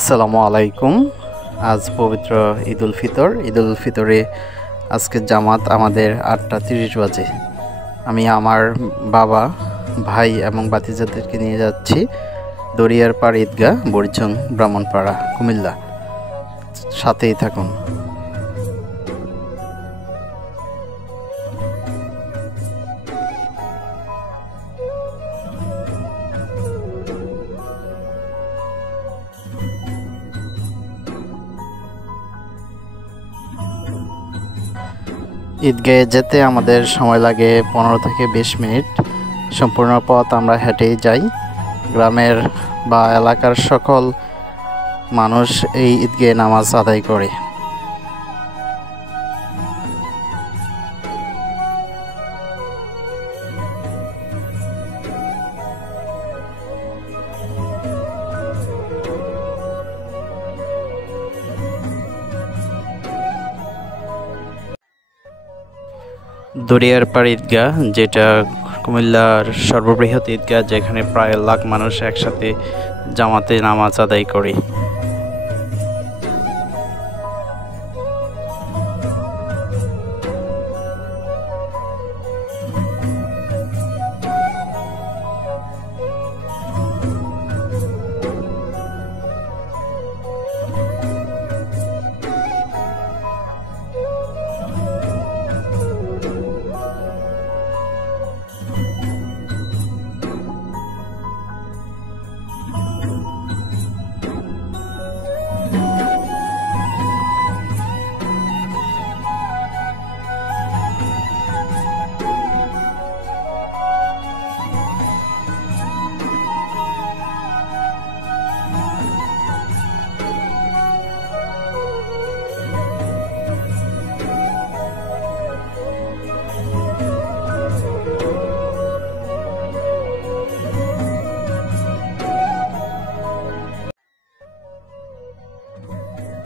আসসালামু আলাইকুম। আজ পবিত্র ঈদুল ফিতর। ঈদুল ফিতরে আজকের জামাত আমাদের 8:30 বাজে। আমি আমার বাবা, ভাই এবং ভাতিজাদেরকে নিয়ে যাচ্ছি দরিয়ারপাড় ঈদগাহ, বরিচং, ব্রাহ্মণপাড়া, কুমিল্লা। সাথেই থাকুন। ঈদগাহে যেতে আমাদের সময় লাগে 15 থেকে 20 মিনিট। সম্পূর্ণ পথ আমরা হেঁটেই যাই। গ্রামের বা এলাকার সকল মানুষ এই ঈদগাহে নামাজ আদায় করে। দরিয়ারপাড় ঈদগাহ, যেটা কুমিল্লার সর্ববৃহৎ ঈদগাহ, যেখানে প্রায় লাখ মানুষ একসাথে জামাতে নামাজ আদায় করে।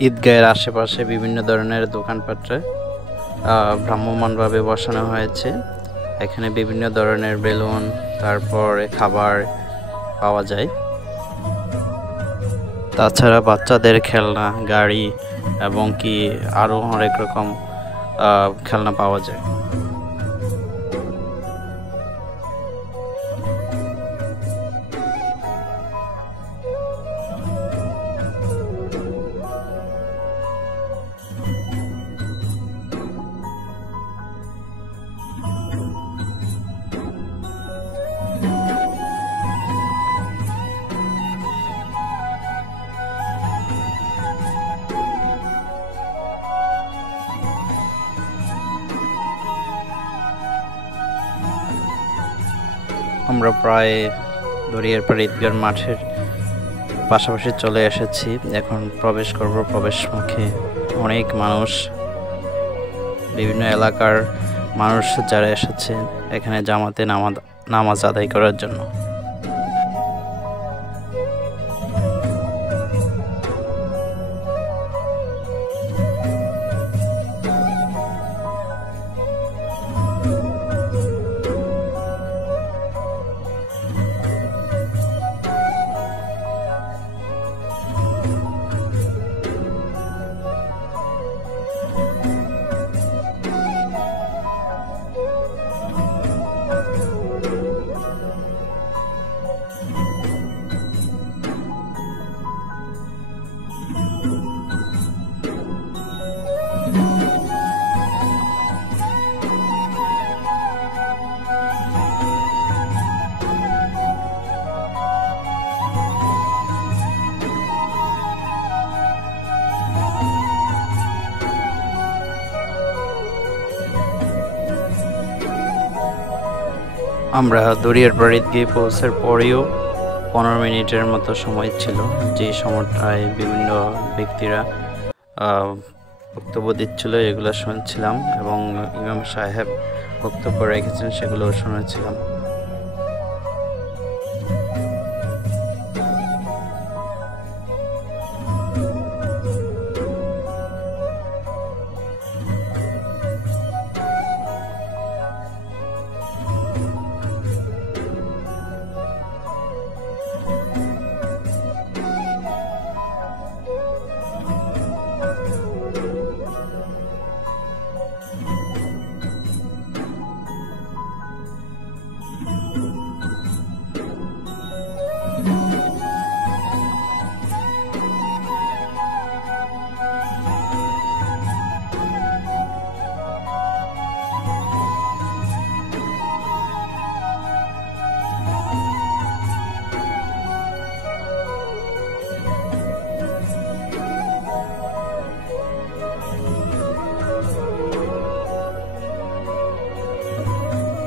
ঈদগাহের আশেপাশে বিভিন্ন ধরনের দোকানপাটে ভ্রাম্যমাণভাবে বসানো হয়েছে। এখানে বিভিন্ন ধরনের বেলুন, তারপরে খাবার পাওয়া যায়। তাছাড়া বাচ্চাদের খেলনা, গাড়ি এবং কি আরও অনেক রকম খেলনা পাওয়া যায়। আমরা প্রায় দরিয়ারপাড় ঈদগাহ মাঠের পাশাপাশি চলে এসেছি। এখন প্রবেশ করব। প্রবেশ মুখে অনেক মানুষ, বিভিন্ন এলাকার মানুষ যারা এসেছে এখানে জামাতে নামাজ আদায় করার জন্য। আমরা দরিয়ারপাড় ঈদগাহে পৌঁছার পরেও 15 মিনিটের মতো সময় ছিল, যে সময়টায় বিভিন্ন ব্যক্তিরা বক্তব্য দিচ্ছিল, এগুলো শুনছিলাম এবং ইমাম সাহেব বক্তব্য রেখেছেন, সেগুলো শুনেছিলাম।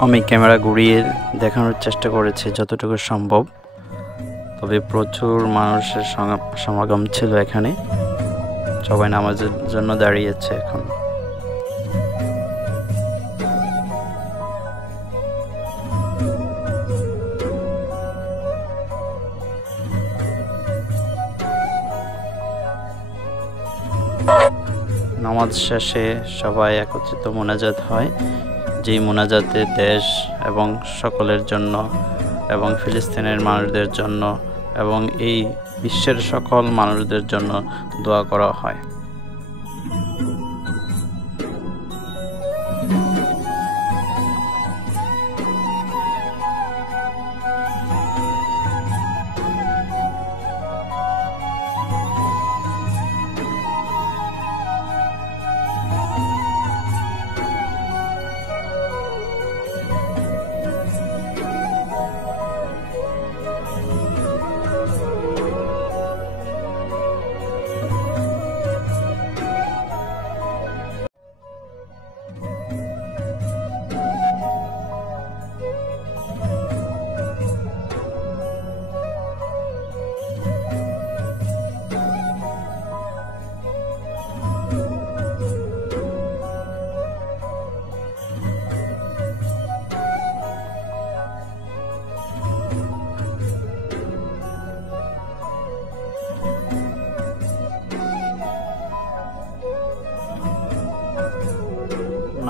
আমি ক্যামেরা ঘুরিয়ে দেখানোর চেষ্টা করেছি যতটুকু সম্ভব, তবে প্রচুর মানুষের সমাগম ছিল এখানে। সবাই নামাজের জন্য দাঁড়িয়েছে এখন। নামাজ শেষে সবাই একত্রিত মোনাজাত হয়, যেই মোনাজাতে দেশ এবং সকলের জন্য এবং ফিলিস্তিনের মানুষদের জন্য এবং এই বিশ্বের সকল মানুষদের জন্য দোয়া করা হয়।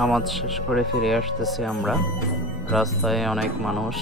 নামাজ শেষ করে ফিরে আসতেছি আমরা। রাস্তায় অনেক মানুষ।